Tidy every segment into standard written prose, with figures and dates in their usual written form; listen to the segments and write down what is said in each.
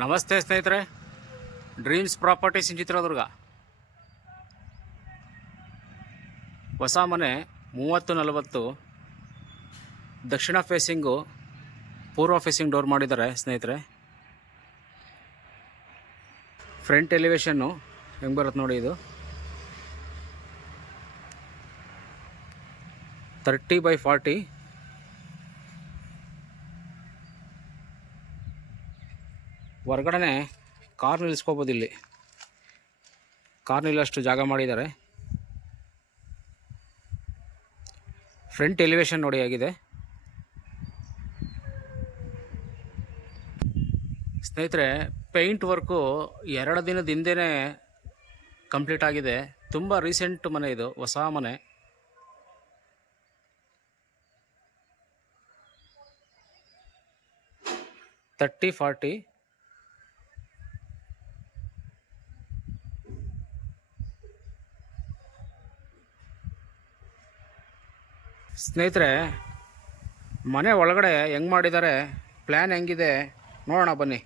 ನಮಸ್ತೆ ಸ್ನೇಹಿತರೆ, dreams properties ಇನ್ ಚಿತ್ರದುರ್ಗ. ಹೊಸ ಮನೆ 30-40 ದಕ್ಷಿಣ ಫೇಸಿಂಗು ಪೂರ್ವ ಫೇಸಿಂಗ್ ಡೋರ್ ಮಾಡಿದ್ದಾರೆ ಸ್ನೇಹಿತರೆ. ಫ್ರಂಟ್ ಎಲಿವೇಶನ್ನು ಹೆಂಗೆ ಬರುತ್ತೆ ನೋಡಿ. ಇದು 30x40. ಹೊರಗಡೆ ಕಾರ್ ನಿಲ್ಲಿಸ್ಕೋಬೋದು. ಇಲ್ಲಿ ಕಾರ್ ನಿಲ್ಲಷ್ಟು ಜಾಗ ಮಾಡಿದ್ದಾರೆ. ಫ್ರಂಟ್ ಎಲಿವೇಶನ್ ನೋಡಿ ಆಗಿದೆ ಸ್ನೇಹಿತರೆ. ಪೇಂಟ್ ವರ್ಕು 2 ದಿನದ ಹಿಂದೆಯೇ ಕಂಪ್ಲೀಟ್ ಆಗಿದೆ. ತುಂಬ ರೀಸೆಂಟ್ ಮನೆ ಇದು, ಹೊಸ ಮನೆ. ತರ್ಟಿ 40 ಸ್ನೇಹಿತರೆ. ಮನೆ ಒಳಗಡೆ ಹೆಂಗೆ ಮಾಡಿದ್ದಾರೆ, ಪ್ಲ್ಯಾನ್ ಹೆಂಗಿದೆ ನೋಡೋಣ ಬನ್ನಿ.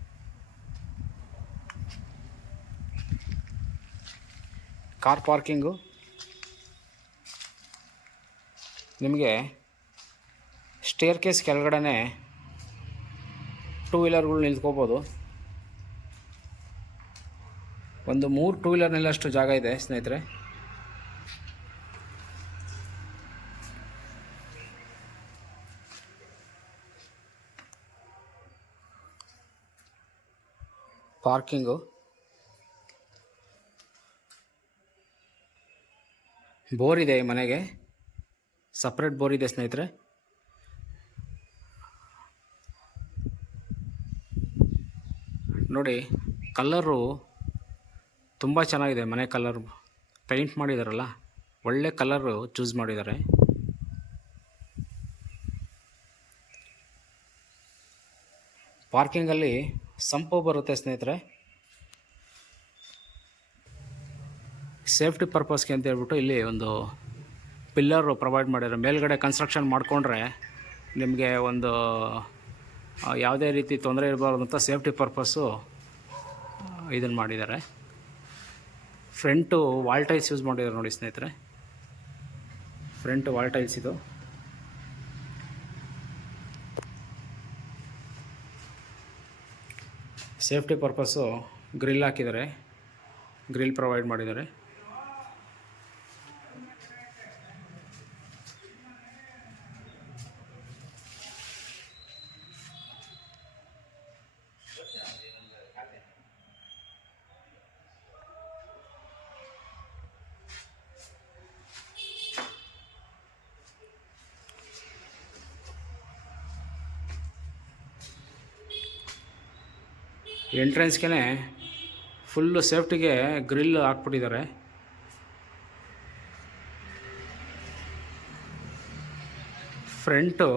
ಕಾರ್ ಪಾರ್ಕಿಂಗು ನಿಮಗೆ ಸ್ಟೇರ್ ಕೇಸ್ ಕೆಳಗಡೆ 2 ವೀಲರ್ಗಳು ನಿಲ್ತ್ಕೋಬೋದು. ಒಂದು 3 2 ವೀಲರ್ ನಿಲ್ಲಷ್ಟು ಜಾಗ ಇದೆ ಸ್ನೇಹಿತರೆ. ಪಾರ್ಕಿಂಗು ಬೋರ್ ಇದೆ. ಈ ಮನೆಗೆ ಸಪ್ರೇಟ್ ಬೋರ್ ಇದೆ ಸ್ನೇಹಿತರೆ. ನೋಡಿ, ಕಲ್ಲರು ತುಂಬ ಚೆನ್ನಾಗಿದೆ. ಮನೆ ಕಲರ್ ಪೇಂಟ್ ಮಾಡಿದಾರಲ್ಲ, ಒಳ್ಳೆ ಕಲರು ಚೂಸ್ ಮಾಡಿದ್ದಾರೆ. ಪಾರ್ಕಿಂಗಲ್ಲಿ ಸಂಪು ಬರುತ್ತೆ ಸ್ನೇಹಿತರೆ. ಸೇಫ್ಟಿ ಪರ್ಪಸ್ಗೆ ಅಂತ ಹೇಳ್ಬಿಟ್ಟು ಇಲ್ಲಿ ಒಂದು ಪಿಲ್ಲರು ಪ್ರೊವೈಡ್ ಮಾಡಿದ್ದಾರೆ. ಮೇಲ್ಗಡೆ ಕನ್ಸ್ಟ್ರಕ್ಷನ್ ಮಾಡಿಕೊಂಡ್ರೆ ನಿಮಗೆ ಒಂದು ಯಾವುದೇ ರೀತಿ ತೊಂದರೆ ಇರಬಾರ್ದು ಅಂತ ಸೇಫ್ಟಿ ಪರ್ಪಸ್ಸು ಇದನ್ನು ಮಾಡಿದ್ದಾರೆ. ಫ್ರಂಟು ವಾಲ್ ಟೈಲ್ಸ್ ಯೂಸ್ ಮಾಡಿದ್ದಾರೆ ನೋಡಿ ಸ್ನೇಹಿತರೆ. ಫ್ರಂಟ್ ವಾಲ್ ಟೈಲ್ಸ್ ಇದು. ಸೇಫ್ಟಿ ಪರ್ಪಸ್ಸು ಗ್ರಿಲ್ ಹಾಕಿದ್ದಾರೆ, ಗ್ರಿಲ್ ಪ್ರೊವೈಡ್ ಮಾಡಿದ್ದಾರೆ. ಎಂಟ್ರೆನ್ಸ್ಗೆ ಫುಲ್ಲು ಸೇಫ್ಟಿಗೆ ಗ್ರಿಲ್ ಹಾಕ್ಬಿಟ್ಟಿದ್ದಾರೆ. ಫ್ರಂಟು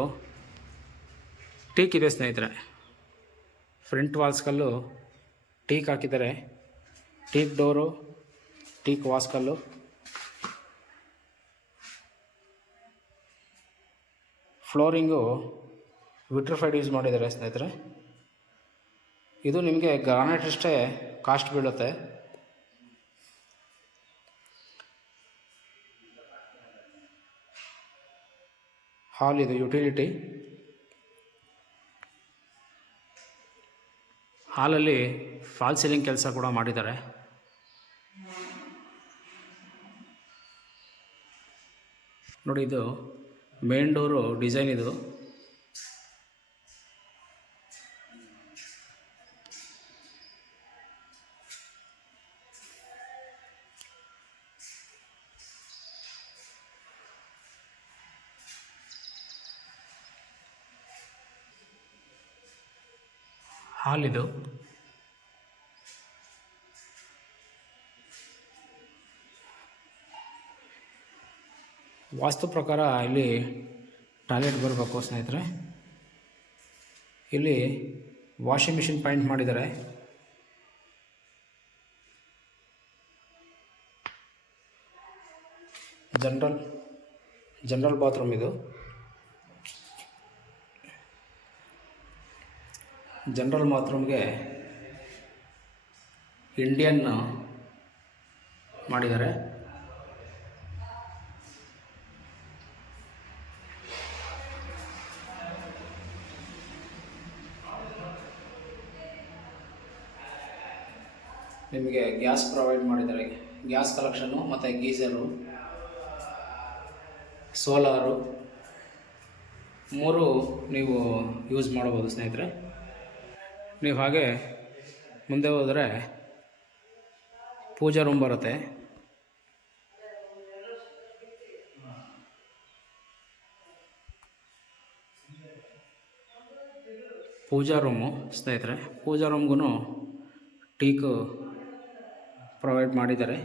ಟೀಕ್ ಇದೆ ಸ್ನೇಹಿತರೆ. ಫ್ರಂಟ್ ವಾಲ್ಸ್ಕಲ್ಲು ಟೀಕ್ ಹಾಕಿದ್ದಾರೆ. ಟೀಕ್ ಡೋರು, ಟೀಕ್ ವಾಸ್ಕಲ್ಲು. ಫ್ಲೋರಿಂಗು ವಿಟ್ರಿಫೈಡ್ ಯೂಸ್ ಮಾಡಿದ್ದಾರೆ ಸ್ನೇಹಿತರೆ. ಇದು ನಿಮಗೆ ಗ್ರಾನೈಟ್ ಅಷ್ಟೇ ಕಾಸ್ಟ್ ಬೀಳುತ್ತೆ. ಹಾಲ್ ಇದು ಯುಟಿಲಿಟಿ. ಹಾಲಲ್ಲಿ ಫಾಲ್ ಸೀಲಿಂಗ್ ಕೆಲಸ ಕೂಡ ಮಾಡಿದ್ದಾರೆ. ನೋಡಿ, ಇದು ಮೇನ್ ಡೋರು ಡಿಸೈನ್. ಇದು ಹಾಲ್. ಇದು ವಾಸ್ತು ಪ್ರಕಾರ ಇಲ್ಲಿ ಟಾಯ್ಲೆಟ್ ಬರಬೇಕು ಸ್ನೇಹಿತರೆ. ಇಲ್ಲಿ ವಾಷಿಂಗ್ ಮಿಷಿನ್ ಪಾಯಿಂಟ್ ಮಾಡಿದ್ದಾರೆ. ಜನರಲ್ ಬಾತ್ರೂಮ್ ಇದು. ಜನರಲ್ ಬಾತ್ರೂಮ್ಗೆ ಇಂಡಿಯನ್ ಮಾಡಿದ್ದಾರೆ. ನಿಮಗೆ ಗ್ಯಾಸ್ ಪ್ರೊವೈಡ್ ಮಾಡಿದ್ದಾರೆ. ಗ್ಯಾಸ್ ಕಲೆಕ್ಷನ್ನು ಮತ್ತು ಗೀಸರು, ಸೋಲಾರು 3 ನೀವು ಯೂಸ್ ಮಾಡ್ಬೋದು ಸ್ನೇಹಿತರೆ. ನೀವು ಹಾಗೆ ಮುಂದೆ ಹೋದರೆ ಪೂಜಾ ರೂಮ್ ಬರುತ್ತೆ. ಪೂಜಾ ರೂಮು ಸ್ನೇಹಿತರೆ, ಪೂಜಾ ರೂಮ್ಗೂ ಟೀಕು ಪ್ರೊವೈಡ್ ಮಾಡಿದ್ದಾರೆ.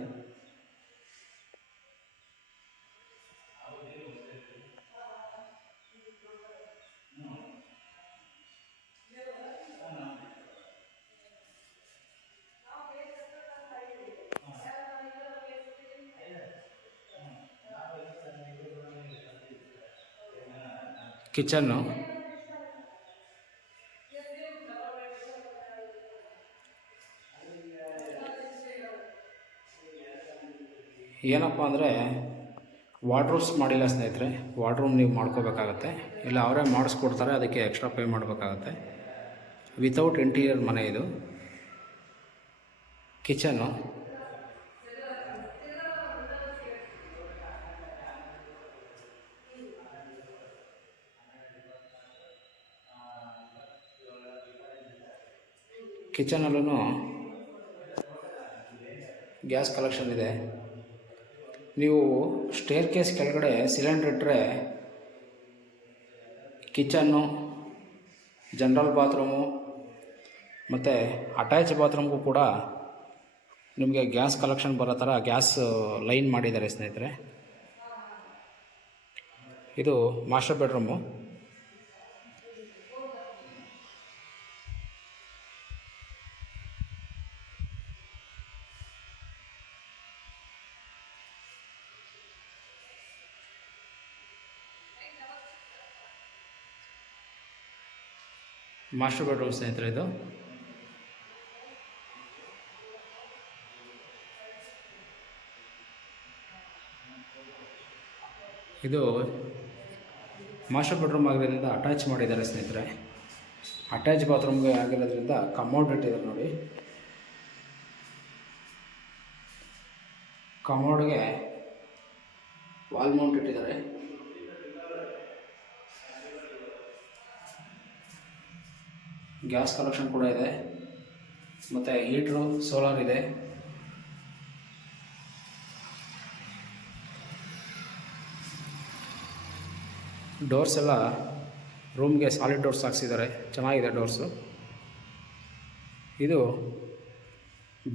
ಕಿಚನ್ನು, ಏನಪ್ಪ ಅಂದರೆ ವಾರ್ಡ್ರೂಮ್ಸ್ ಮಾಡಿಲ್ಲ ಸ್ನೇಹಿತರೆ. ವಾರ್ಡ್ರೂಮ್ ನೀವು ಮಾಡ್ಕೋಬೇಕಾಗತ್ತೆ, ಇಲ್ಲ ಅವರೇ ಮಾಡಿಸ್ಕೊಡ್ತಾರೆ, ಅದಕ್ಕೆ ಎಕ್ಸ್ಟ್ರಾ ಪೇ ಮಾಡಬೇಕಾಗತ್ತೆ. ವಿತೌಟ್ ಇಂಟೀರಿಯರ್ ಮನೆ ಇದು. ಕಿಚನ್ನು, ಕಿಚನಲ್ಲೂ ಗ್ಯಾಸ್ ಕಲೆಕ್ಷನ್ ಇದೆ. ನೀವು ಸ್ಟೇರ್ ಕೇಸ್ ಕೆಳಗಡೆ ಸಿಲಿಂಡರ್ ಇಟ್ಟರೆ ಕಿಚನ್ನು, ಜನರಲ್ ಬಾತ್ರೂಮು ಮತ್ತು ಅಟ್ಯಾಚ್ ಬಾತ್ರೂಮ್ಗೂ ಕೂಡ ನಿಮಗೆ ಗ್ಯಾಸ್ ಕಲೆಕ್ಷನ್ ಬರೋ ಥರ ಗ್ಯಾಸ್ ಲೈನ್ ಮಾಡಿದ್ದಾರೆ ಸ್ನೇಹಿತರೆ. ಇದು ಮಾಸ್ಟರ್ ಬೆಡ್ರೂಮು. ಮಾಸ್ಟರ್ ಬೆಡ್ರೂಮ್ ಸ್ನೇಹಿತರೆ ಇದು. ಇದು ಮಾಸ್ಟರ್ ಬೆಡ್ರೂಮ್ ಆಗಿರೋದ್ರಿಂದ ಅಟ್ಯಾಚ್ ಮಾಡಿದ್ದಾರೆ ಸ್ನೇಹಿತರೆ. ಅಟ್ಯಾಚ್ ಬಾತ್ರೂಮ್ಗೆ ಆಗಿರೋದ್ರಿಂದ ಕಮೋಡ್ ಇಟ್ಟಿದ್ದಾರೆ ನೋಡಿ. ಕಮೋಡ್ಗೆ ವಾಲ್ ಮೌಂಟ್ ಇಟ್ಟಿದ್ದಾರೆ. ಗ್ಯಾಸ್ ಕಲೆಕ್ಷನ್ ಕೂಡ ಇದೆ, ಮತ್ತು ಹೀಟ್ರು, ಸೋಲಾರ್ ಇದೆ. ಡೋರ್ಸ್ ಎಲ್ಲ ರೂಮ್ಗೆ ಸಾಲಿಡ್ ಡೋರ್ಸ್ ಹಾಕ್ಸಿದ್ದಾರೆ, ಚೆನ್ನಾಗಿದೆ ಡೋರ್ಸು. ಇದು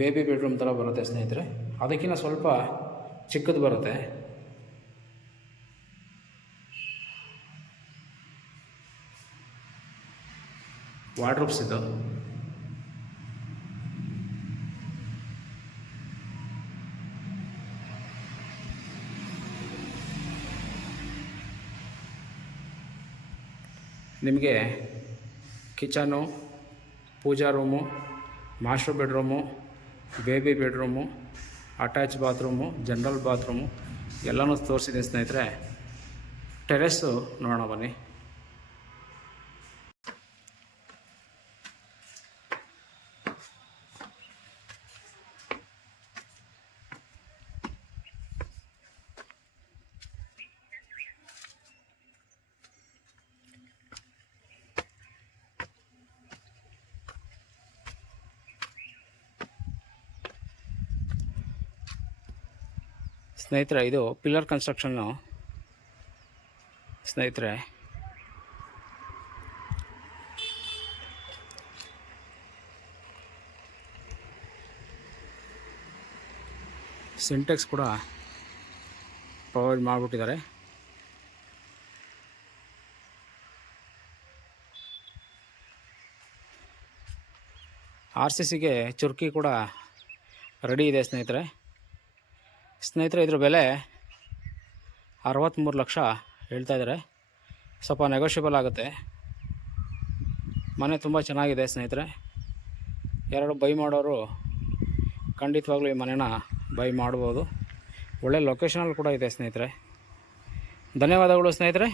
ಬೇಬಿ ಬೆಡ್ರೂಮ್ ಥರ ಬರುತ್ತೆ ಸ್ನೇಹಿತರೆ, ಅದಕ್ಕಿಂತ ಸ್ವಲ್ಪ ಚಿಕ್ಕದು ಬರುತ್ತೆ. ವಾರ್ಡ್ರೋಬ್ಸ್ ಇದು. ನಿಮಗೆ kitchen, puja room, master bedroom, baby bedroom, attach bathroom, general bathroom ಎಲ್ಲನೂ ತೋರಿಸಿದೆ ಸ್ನೇಹಿತರೆ. ಟೆರೆಸ್ಸು ನೋಡೋಣ ಬನ್ನಿ. ಸ್ನೇಹಿತರೆ, ಇದು ಪಿಲ್ಲರ್ ಕನ್ಸ್ಟ್ರಕ್ಷನ್ನು ಸ್ನೇಹಿತರೆ. ಸಿಂಟೆಕ್ಸ್ ಕೂಡ ಪ್ರೊವೈಡ್ ಮಾಡಿಬಿಟ್ಟಿದ್ದಾರೆ. RCCಗೆ ಚುರ್ಕಿ ಕೂಡ ರೆಡಿ ಇದೆ ಸ್ನೇಹಿತರೆ. ಇದ್ರ ಬೆಲೆ 63 ಲಕ್ಷ ಹೇಳ್ತಾಯಿದ್ದಾರೆ. ಸ್ವಲ್ಪ ನೆಗೋಷಿಯಬಲ್ ಆಗುತ್ತೆ. ಮನೆ ತುಂಬ ಚೆನ್ನಾಗಿದೆ ಸ್ನೇಹಿತರೆ. ಯಾರು ಬೈ ಮಾಡೋರು ಖಂಡಿತವಾಗ್ಲೂ ಈ ಮನೆನ ಬೈ ಮಾಡ್ಬೋದು. ಒಳ್ಳೆ ಲೊಕೇಶನಲ್ಲಿ ಕೂಡ ಇದೆ ಸ್ನೇಹಿತರೆ. ಧನ್ಯವಾದಗಳು ಸ್ನೇಹಿತರೆ.